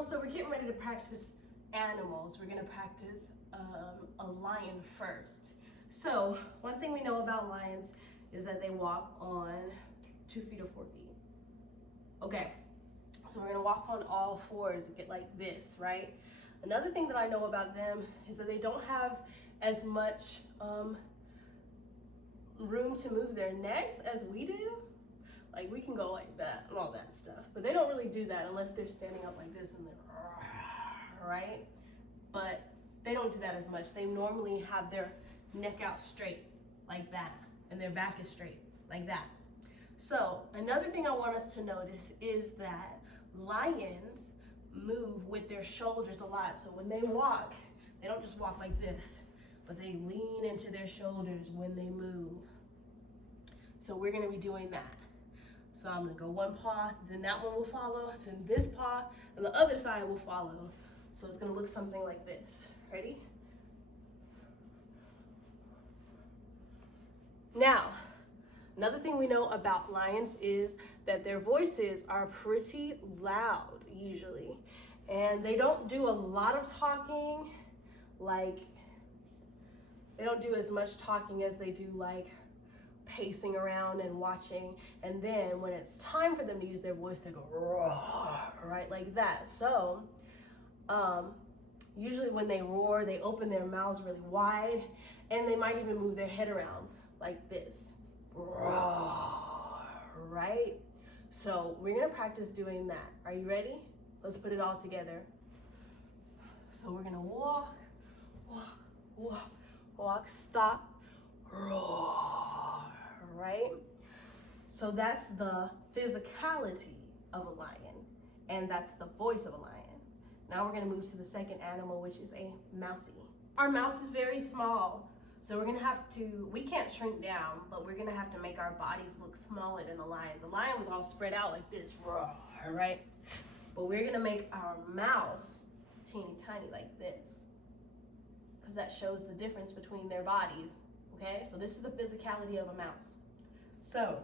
So we're getting ready to practice animals. We're gonna practice a lion first. So one thing we know about lions is that they walk on 2 feet or 4 feet. Okay, so we're gonna walk on all fours and get like this, right? Another thing that I know about them is that they don't have as much room to move their necks as we do. Like we can go like that and all that stuff, but they don't really do that unless they're standing up like this and they're, right? But they don't do that as much. They normally have their neck out straight like that and their back is straight like that. So another thing I want us to notice is that lions move with their shoulders a lot. So when they walk, they don't just walk like this, but they lean into their shoulders when they move. So we're gonna be doing that. So I'm gonna go one paw, then that one will follow, then this paw, and the other side will follow. So it's gonna look something like this. Ready? Now, another thing we know about lions is that their voices are pretty loud usually. And they don't do a lot of talking, like, they don't do as much talking as they do like pacing around and watching, and then when it's time for them to use their voice, they go roar, right, like that. So usually when they roar, they open their mouths really wide, and they might even move their head around like this, roar, right? So we're gonna practice doing that. Are you ready? Let's put it all together. So we're gonna walk, walk, walk, walk, stop, roar, right? So that's the physicality of a lion, and that's the voice of a lion. Now we're gonna move to the second animal, which is a mousey. Our mouse is very small, so we're gonna have to, we can't shrink down, but we're gonna have to make our bodies look smaller than the lion. The lion was all spread out like this, roar, right? But we're gonna make our mouse teeny tiny like this, because that shows the difference between their bodies. Okay, so this is the physicality of a mouse. So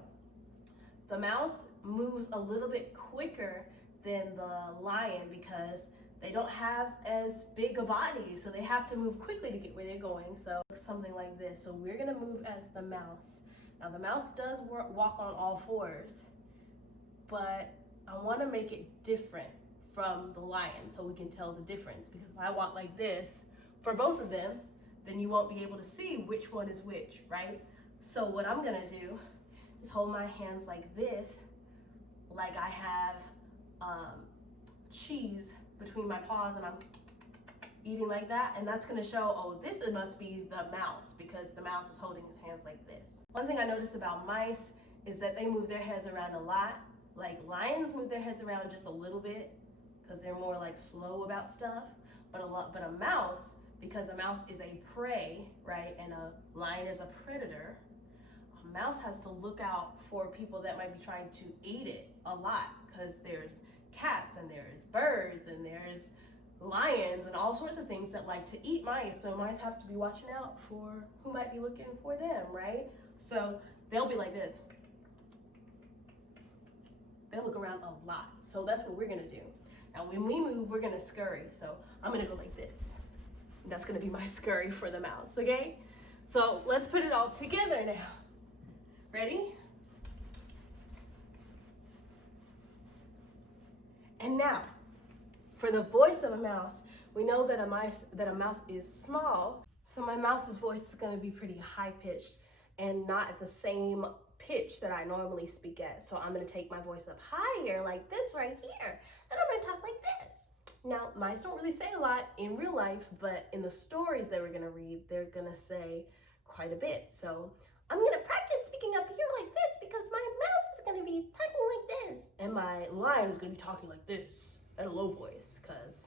the mouse moves a little bit quicker than the lion because they don't have as big a body, so they have to move quickly to get where they're going. So something like this. So we're gonna move as the mouse. Now the mouse does walk on all fours, but I wanna make it different from the lion so we can tell the difference, because if I walk like this for both of them, then you won't be able to see which one is which, right? So what I'm gonna do is hold my hands like this, like I have cheese between my paws and I'm eating like that, and that's gonna show, oh, this must be the mouse, because the mouse is holding his hands like this. One thing I noticed about mice is that they move their heads around a lot. Like lions move their heads around just a little bit because they're more like slow about stuff, but a mouse, because a mouse is a prey, right, and a lion is a predator, a mouse has to look out for people that might be trying to eat it a lot, because there's cats and there's birds and there's lions and all sorts of things that like to eat mice. So mice have to be watching out for who might be looking for them, right? So they'll be like this. They'll look around a lot. So that's what we're gonna do. Now when we move, we're gonna scurry. So I'm gonna go like this. That's gonna be my scurry for the mouse, okay? So let's put it all together now. Ready? And now, for the voice of a mouse, we know that a mouse is small, so my mouse's voice is gonna be pretty high-pitched and not at the same pitch that I normally speak at. So I'm gonna take my voice up higher like this right here, and I'm gonna talk like this. Now, mice don't really say a lot in real life, but in the stories that we're gonna read, they're gonna say quite a bit. So I'm gonna practice speaking up here like this because my mouse is gonna be talking like this, and my lion is gonna be talking like this at a low voice because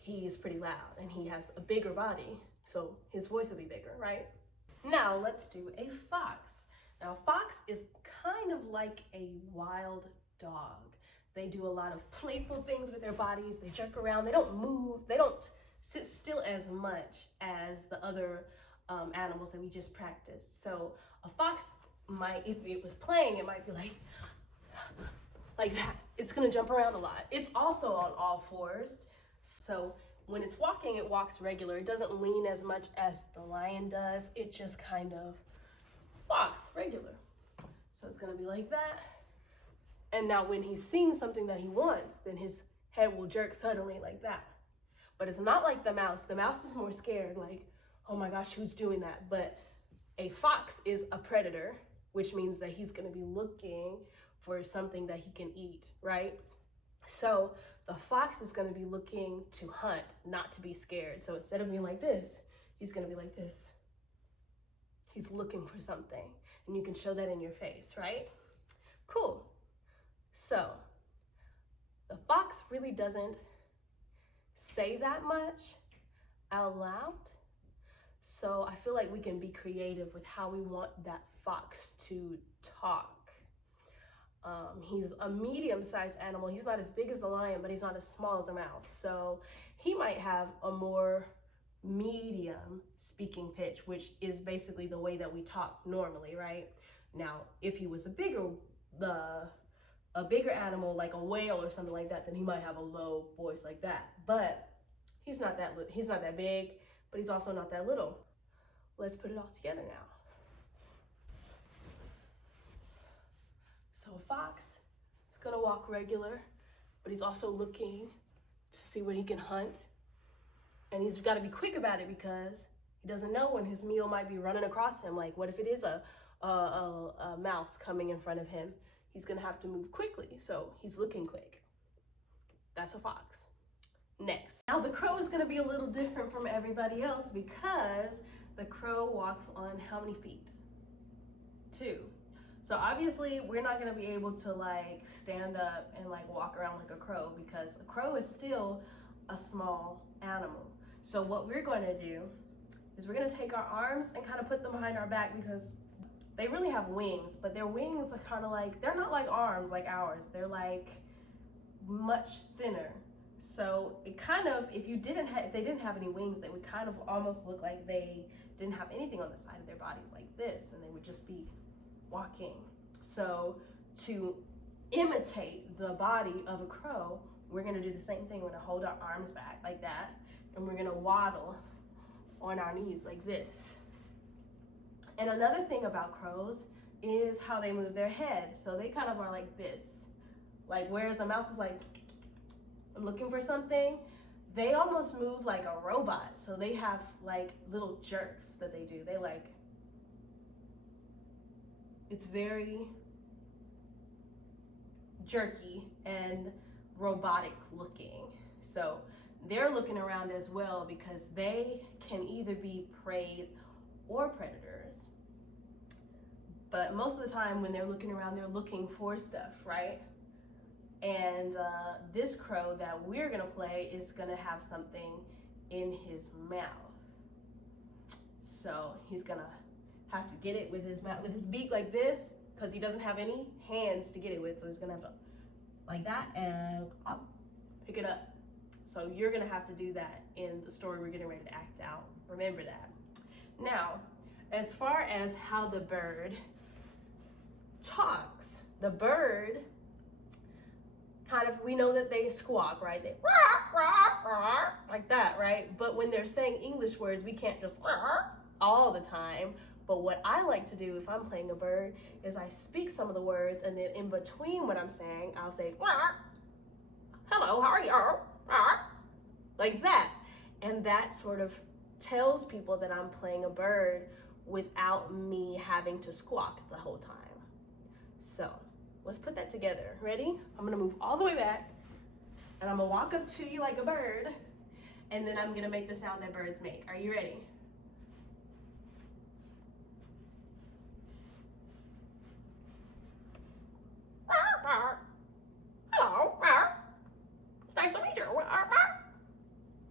he is pretty loud and he has a bigger body, so his voice will be bigger, right? Now let's do a fox. Now a fox is kind of like a wild dog. They do a lot of playful things with their bodies. They jerk around, they don't move, they don't sit still as much as the other animals that we just practiced. So a fox might, if it was playing, it might be like, like that. It's gonna jump around a lot. It's also on all fours. So when it's walking, it walks regular. It doesn't lean as much as the lion does. It just kind of walks regular. So it's gonna be like that. And now when he's seeing something that he wants, then his head will jerk suddenly like that. But it's not like the mouse. The mouse is more scared, like, oh my gosh, who's doing that? But a fox is a predator, which means that he's gonna be looking for something that he can eat, right? So the fox is gonna be looking to hunt, not to be scared. So instead of being like this, he's gonna be like this. He's looking for something, and you can show that in your face, right? Cool. So the fox really doesn't say that much out loud. So I feel like we can be creative with how we want that fox to talk. He's a medium-sized animal. He's not as big as the lion, but he's not as small as a mouse. So he might have a more medium speaking pitch, which is basically the way that we talk normally, right? Now, if he was a bigger animal like a whale or something like that, then he might have a low voice like that. But he's not that big, but he's also not that little. Let's put it all together now. So a fox is gonna walk regular, but he's also looking to see what he can hunt. And he's gotta be quick about it because he doesn't know when his meal might be running across him. Like, what if it is a mouse coming in front of him? He's gonna have to move quickly, so he's looking quick. That's a fox. Next. Now the crow is gonna be a little different from everybody else because the crow walks on how many feet? 2. So obviously we're not gonna be able to like stand up and like walk around like a crow because a crow is still a small animal. So what we're gonna do is we're gonna take our arms and kind of put them behind our back because they really have wings, but their wings are kind of like, they're not like arms like ours. They're like much thinner. So it kind of, if they didn't have any wings, they would kind of almost look like they didn't have anything on the side of their bodies like this, and they would just be walking. So to imitate the body of a crow, we're gonna do the same thing. We're gonna hold our arms back like that, and we're gonna waddle on our knees like this. And another thing about crows is how they move their head. So they kind of are like this. Like, whereas a mouse is like, I'm looking for something, they almost move like a robot. So they have like little jerks that they do. They like, it's very jerky and robotic looking. So they're looking around as well because they can either be prey or predators. But most of the time when they're looking around, they're looking for stuff, right? And this crow that we're gonna play is gonna have something in his mouth. So he's gonna have to get it with his mouth, with his beak like this, because he doesn't have any hands to get it with. So he's gonna have to like that and pick it up. So you're gonna have to do that in the story we're getting ready to act out. Remember that. Now, as far as how the bird talks, the bird kind of, we know that they squawk, right? They like that, right? But when they're saying English words, we can't just all the time. But what I like to do if I'm playing a bird is I speak some of the words, and then in between what I'm saying, I'll say, hello, how are you? Like that. And that sort of tells people that I'm playing a bird without me having to squawk the whole time. So let's put that together. Ready? I'm gonna move all the way back, and I'm gonna walk up to you like a bird, and then I'm gonna make the sound that birds make. Are you ready?